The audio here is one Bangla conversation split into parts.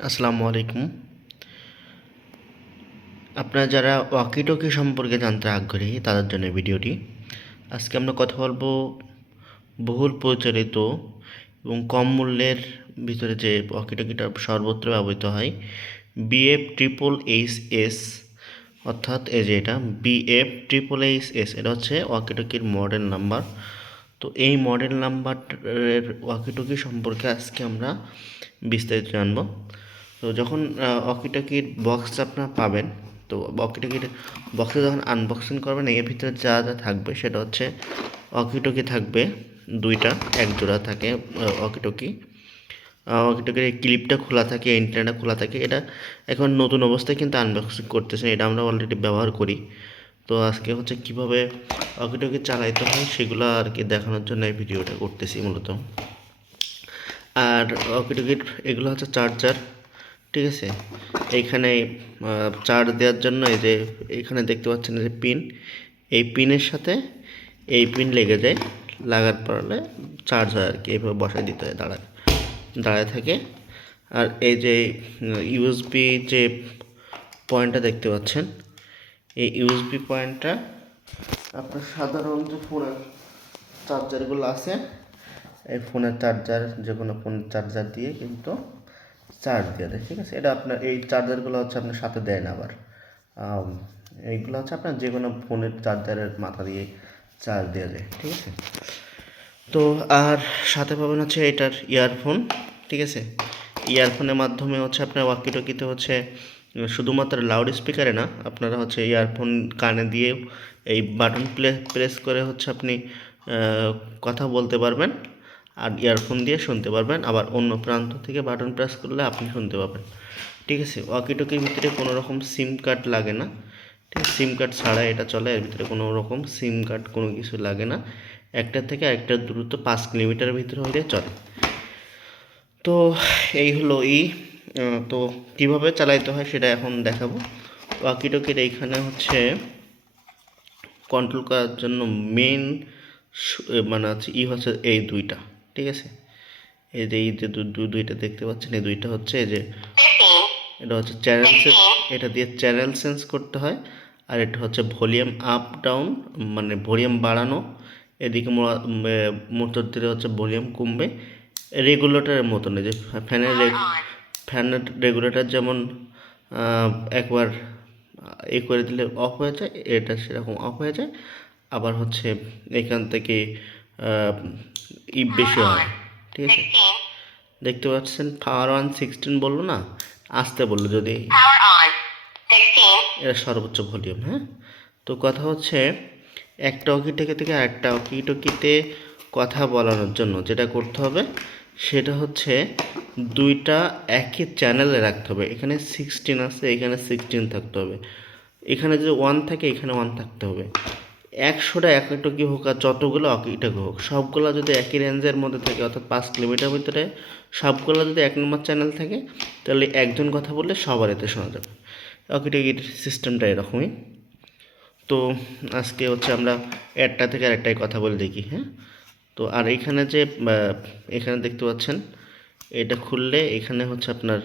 আসসালামু আলাইকুম। আপনারা যারা ওয়াকিটকি সম্পর্কে জানতে আগ্রহী, তাদের জন্য ভিডিওটি। আজকে আমরা কথা বলব বহুল প্রচলিত এবং কম মূল্যের ভিতরে যে ওয়াকিটকিটা সর্বত্র ব্যবহৃত হয় বিএফ ট্রিপল এইচ এস অর্থাৎ এই যে এটা বিএফ ট্রিপল এইচ এস এটা হচ্ছে ওয়াকিটকির মডেল নাম্বার তো এই মডেল নাম্বারের ওয়াকিটকি সম্পর্কে আজকে আমরা বিস্তারিত জানব। তো যখন ওয়াকিটকির বক্স আপনার পাবেন, তো ওয়াকিটকির বক্সে যখন আনবক্সিং করবেন, এর ভিতরে যা যা থাকবে সেটা হচ্ছে ওয়াকিটকি থাকবে দুইটা, এক জোড়া থাকে ওয়াকিটকি ওয়াকিটকির এই ক্লিপটা খোলা থাকে ইন্টারনেটটা খোলা থাকে, এটা এখন নতুন অবস্থায় কিন্তু আনবক্সিং করতেছে এটা আমরা অলরেডি ব্যবহার করি। তো আজকে হচ্ছে কীভাবে ওয়াকিটকি চালাইতে হয় সেগুলো আর কি দেখানোর জন্য এই ভিডিওটা করতেছি মূলত। আর ওয়াকিটকির এগুলো হচ্ছে চার্জার ঠিক আছে? এইখানে চার্জ দেওয়ার জন্য এই যে এখানে দেখতে পাচ্ছেন যে পিন। এই পিনের সাথে এই পিন লেগে যায়, লাগার পরে চার্জ হয় আর কি এইভাবে বসায় দিতে হয়, দাঁড়ায়। দাঁড়ায় থাকে। আর এই যে ইউএসবি যে পয়েন্টটা দেখতে পাচ্ছেন, এই ইউএসবি পয়েন্টটা আপনার সাধারণ যে ফোনের চার্জারগুলো আছে, এই ফোনের চার্জার যে কোনো ফোনের চার্জার দিয়ে কিন্তু চার্জ দেওয়া যায় ঠিক আছে? এটা আপনার এই চার্জারগুলো হচ্ছে আপনার সাথে দেয় না আবার। এইগুলো হচ্ছে আপনার যে কোনো ফোনের চার্জারের মাথা দিয়ে চার্জ দেওয়া যায় ঠিক আছে? তো আর সাথে পাবেন হচ্ছে এটার ইয়ারফোন ঠিক আছে? ইয়ারফোনের মাধ্যমে হচ্ছে আপনার ওয়াকিটকিতে হচ্ছে শুধুমাত্র লাউড স্পিকারে না, আপনারা হচ্ছে ইয়ারফোন কানে দিয়ে এই বাটন প্লে প্রেস করে হচ্ছে আপনি কথা বলতে পারবেন। আর ইয়ারফোন দিয়ে শুনতে পারবেন। আবার অন্য প্রান্ত থেকে বাটন প্রেস করলে আপনি শুনতে পাবেন। ঠিক আছে? ওয়াকিটকির ভিতরে কোনো রকম সিম কার্ড লাগে না। ঠিক সিম কার্ড ছাড়া এটা চলে। এর ভিতরে কোনো রকম সিম কার্ড কোনো কিছু লাগে না। একটা থেকে একটা দূরত্ব পাঁচ কিলোমিটারের ভিতরে হলে চলে। তো এই হলো ই। তো কীভাবে চালাইতে হয় সেটা এখন দেখাবো। ওয়াকিটকির এইখানে হচ্ছে কন্ট্রোল করার জন্য মেন মানে হচ্ছে ই হচ্ছে এই দুইটা। ঠিক আছে? এই যে এই যে দুইটা দেখতে পাচ্ছেন এই দুইটা হচ্ছে এই যে এটা হচ্ছে চ্যানেল সেন্স এটা দিয়ে চ্যানেল সেন্স করতে হয় আর এটা হচ্ছে ভলিউম আপ ডাউন মানে ভলিউম বাড়ানো এদিকে মোটর দিলে হচ্ছে ভলিউম কমবে রেগুলেটরের মতন এই যে ফ্যানের ফ্যানের রেগুলেটর যেমন একবার এ করে দিলে অফ হয়ে যায় এটা সেরকম অফ হয়ে যায় আবার হচ্ছে এখান থেকে বেশি হয়। ঠিক আছে? দেখতে পাচ্ছেন পাওয়ার ওয়ান সিক্সটিন বলল না? আসতে বলল যদি। এটা সর্বোচ্চ ভলিউম হ্যাঁ? তো কথা হচ্ছে একটা অকিটকি থেকে আরেকটা অকি টকিতে কথা বলানোর জন্য যেটা করতে হবে সেটা হচ্ছে দুইটা একই চ্যানেলে রাখতে হবে। এখানে সিক্সটিন আছে এখানে সিক্সটিন থাকতে হবে। এখানে যদি ওয়ান থাকে এখানে ওয়ান থাকতে হবে। একশোটা এক টকি হোক আর যতগুলো অকিটকি হোক, সবগুলো যদি একই রেঞ্জের মধ্যে থাকে, অর্থাৎ পাঁচ কিলোমিটার ভিতরে সবগুলো যদি এক নম্বর চ্যানেল থাকে, তাহলে একজন কথা বললে সবার এতে শোনা যাবে। অকিটকির সিস্টেমটা এরকমই। তো আজকে হচ্ছে আমরা একটা থেকে আরেকটাই কথা বলে দেখি হ্যাঁ? তো আর এখানে যে এখানে দেখতে পাচ্ছেন, এটা খুললে এখানে হচ্ছে আপনার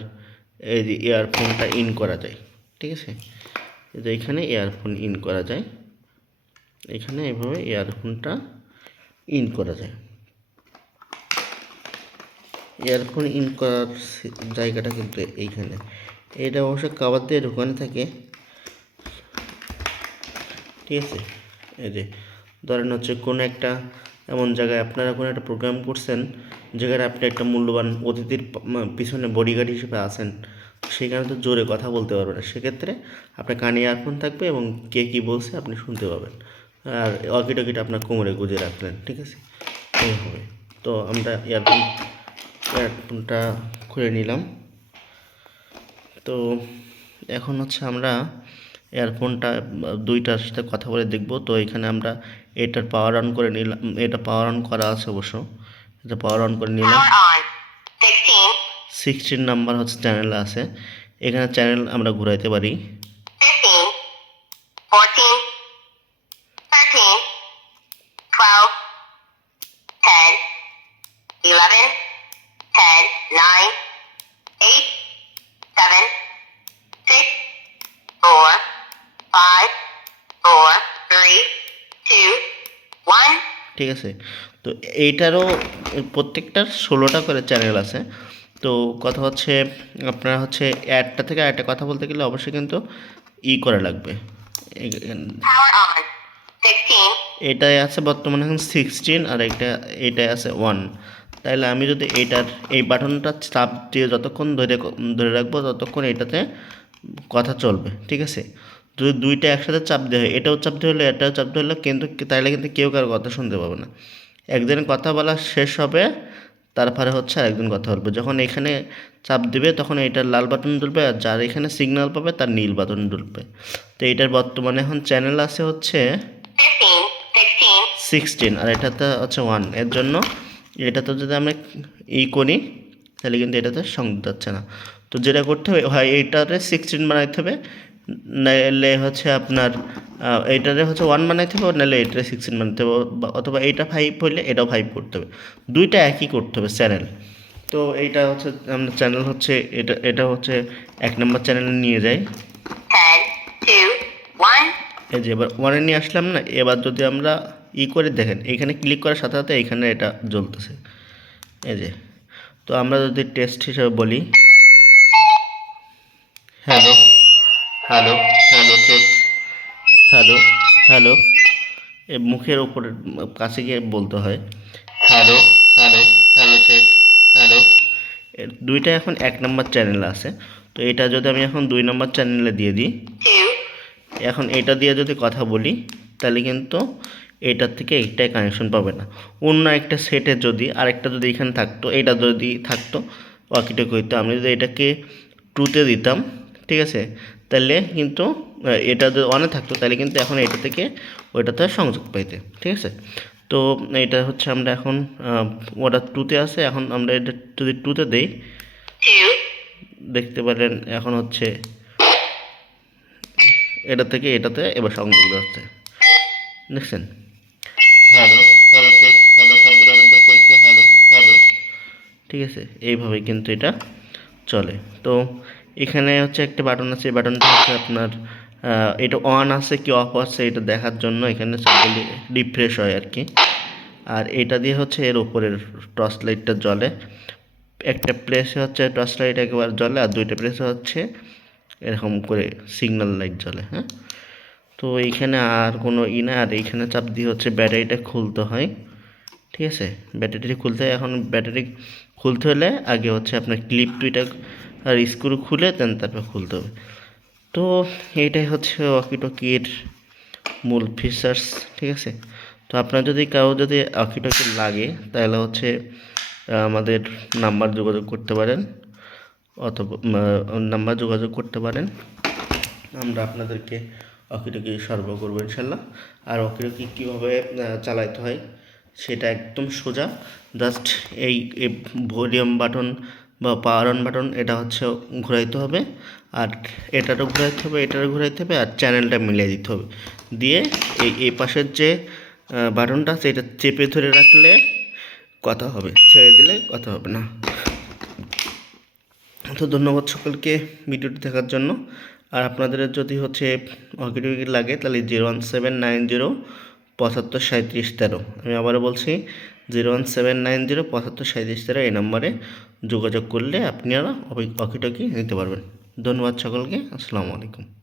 এই যে ইয়ারফোনটা ইন করা যায়, ঠিক আছে? এখানে ইয়ারফোন ইন করা যায়। এখানে এভাবে ইয়ারফোনটা ইন করা যায়। ইয়ারফোন ইন করার জায়গাটা কিন্তু এইখানে। এটা অবশ্য কাবার দিয়ে ঢোকানো থাকে। ঠিক আছে? এই যে, ধরেন হচ্ছে কোনো একটা এমন জায়গায় আপনারা কোনো একটা প্রোগ্রাম করছেন, যেখানে আপনি একটা মূল্যবান অতিথির পিছনে বডিগার্ড হিসেবে আসেন সেখানে তো জোরে কথা বলতে পারবেন না। সেক্ষেত্রে আপনার কানে ইয়ারফোন থাকবে এবং কে কী বলছে আপনি শুনতে পাবেন। আর ওয়াকিটকিটা আপনার কোমরে গুজে রাখলেন ঠিক আছে? এইভাবে তো আমরা ইয়ারফোন ইয়ারফোনটা খুলে নিলাম। তো এখন হচ্ছে আমরা ইয়ারফোনটা দুইটার সাথে কথা বলে দেখব। তো এখানে আমরা এটার পাওয়ার অন করে নিলাম এটা পাওয়ার অন করা আছে অবশ্য। এটা পাওয়ার অন করে নিলাম। সিক্সটিন নাম্বার হচ্ছে চ্যানেল আছে। এখানে চ্যানেল আমরা ঘুরাইতে পারি। ঠিক আছে? তো এইটারও প্রত্যেকটার ষোলোটা করে চ্যানেল আছে। তো কথা হচ্ছে আপনারা হচ্ছে অ্যাডটা থেকে একটা কথা বলতে গেলে অবশ্যই কিন্তু ই করা লাগবে। এই- Power on. 16. এটাই আছে বর্তমানে এখন সিক্সটিন আর এটা এটাই আছে ওয়ান তাহলে আমি যদি এইটার এই বাটনটা চাপ দিয়ে যতক্ষণ ধরে ধরে রাখব ততক্ষণ এটাতে কথা চলবে ঠিক আছে? যদি দুইটা একসাথে চাপ দেওয়া হয়, এটাও চাপ হলে, এটাও চাপ হলে কিন্তু তাইলে কিন্তু কেউ কারও কথা শুনতে পাবে না। একদিন কথা বলা শেষ হবে, তারপরে হচ্ছে আর আরেকদিন কথা বলবে। যখন এখানে চাপ দিবে, তখন এইটার লাল বাটন জ্বলবে আর যার এখানে সিগন্যাল পাবে, তার নীল বাটন জ্বলবে তো এটার বর্তমানে এখন চ্যানেল আছে হচ্ছে সিক্সটিন আর এটাতে হচ্ছে ওয়ানের জন্য এটাতে যদি আমরা ই করি তাহলে কিন্তু এটাতে সংযোগ যাচ্ছে না। তো যেটা করতে হবে, হয় এইটাতে সিক্সটিন বানাইতে হবে নাহলে হচ্ছে আপনার এইটারে হচ্ছে ওয়ান বানাইতে হবে নাহলে এইটারে সিক্সটিন বানাইতে হবে অথবা এইটা ফাইভ হলে এটাও ফাইভ করতে হবে দুইটা একই করতে হবে চ্যানেল তো এইটা হচ্ছে আমরা চ্যানেল হচ্ছে এটা এটা হচ্ছে এক নম্বর চ্যানেলে নিয়ে যাই 10. 2. 1. এই যে এবার ওয়ানে নিয়ে আসলাম না এবার যদি আমরা ই করে দেখেন এখানে ক্লিক করার সাথে সাথে এখানে এটা জ্বলতেছে এই যে তো আমরা যদি টেস্ট হিসেবে বলি hello hello hello check hello hello. এ মুখের ওপরে কাছে গিয়ে বলতে হয়। Hello hello hello check hello. দুইটা এখন এক নম্বর চ্যানেল আছে। তো এটা যদি আমি এখন দুই নম্বর চ্যানেলে দিয়ে দিই এখন এটা দিয়ে যদি কথা বলি তাহলে কিন্তু এটার থেকে এইটাই কানেকশন পাবে না। অন্য একটা সেটে যদি আরেকটা যদি এখানে থাকতো এটা যদি থাকতো ওয়াকিটকি হইতো আমি যদি এটাকে টুতে দিতাম ঠিক আছে? তাহলে কিন্তু এটা যদি অনে থাকতো তাহলে কিন্তু এখন এটা থেকে ওইটাতে সংযোগ পাইতে ঠিক আছে? তো এটা হচ্ছে আমরা এখন ওটা টুতে আছে এখন আমরা এটা যদি টুতে দেই দেখতে পারেন এখন হচ্ছে এটা থেকে এটাতে এবার সংযোগ যাচ্ছে দেখছেন? হ্যালো হ্যালো হ্যালো শব্দটা পরীক্ষা হ্যালো হ্যালো ঠিক আছে? এইভাবে কিন্তু এটা চলে। তো এখানে হচ্ছে একটা বাটন আছে, এই বাটনটা হচ্ছে আপনার এটা অন আছে কি অফ আছে এটা দেখার জন্য এখানে সবগুলি রিফ্রেশ হয় আর কি। আর এটা দিয়ে হচ্ছে এর উপরের টর্চ লাইটটা জ্বলে। একটা প্লেসে হচ্ছে টর্চ লাইট একবার জ্বলে আর দুইটা প্লেসে হচ্ছে এরকম করে সিগন্যাল লাইট জ্বলে হ্যাঁ? তো এইখানে আর কোনো ই না আর এইখানে চাপ দিয়ে হচ্ছে ব্যাটারিটা খুলতে হয়, ঠিক আছে? ব্যাটারি খুলতে হয়, এখন ব্যাটারি খুলতে হলে আগে হচ্ছে আপনার ক্লিপ দুইটা আর স্ক্রু খুলে দেন তারপর খুলতে হবে। তো এইটাই হচ্ছে ওয়াকিটকির মূল ফিচার্স ঠিক আছে? তো আপনার যদি কারও যদি ওয়াকিটকি লাগে, তাহলে হচ্ছে আমাদের নাম্বার যোগাযোগ করতে পারেন, অথবা নাম্বার যোগাযোগ করতে পারেন। আমরা আপনাদেরকে অকিটকি সরবরাহ করব ইনশাল্লাহ। আর অকিটকি কীভাবে চালাইতে হয়, সেটা একদম সোজা। জাস্ট এই ভলিউম বাটন বা পাওয়ার অন বাটন এটা হচ্ছে ঘুরাইতে হবে আর এটারও ঘুরাইতে হবে, এটারও ঘুরাইতে হবে আর চ্যানেলটা মিলিয়ে দিতে হবে। দিয়ে এই এই পাশের যে বাটনটা আছে, এটা চেপে ধরে রাখলে কথা হবে, ছেড়ে দিলে কথা হবে না। তো ধন্যবাদ সকলকে ভিডিওটি দেখার জন্য। আর আপনাদের যদি হচ্ছে ওয়াকিটকি লাগে, তাহলে zero one seven nine zero পঁচাত্তর সাঁত্রিশ তেরো। আমি আবারও বলছি zero one seven nine zero পঁচাত্তর সাঁত্রিশ তেরো এই নম্বরে যোগাযোগ করলে আপনারা অকিটকি নিতে পারবেন। ধন্যবাদ সকলকে। আসসালামু আলাইকুম।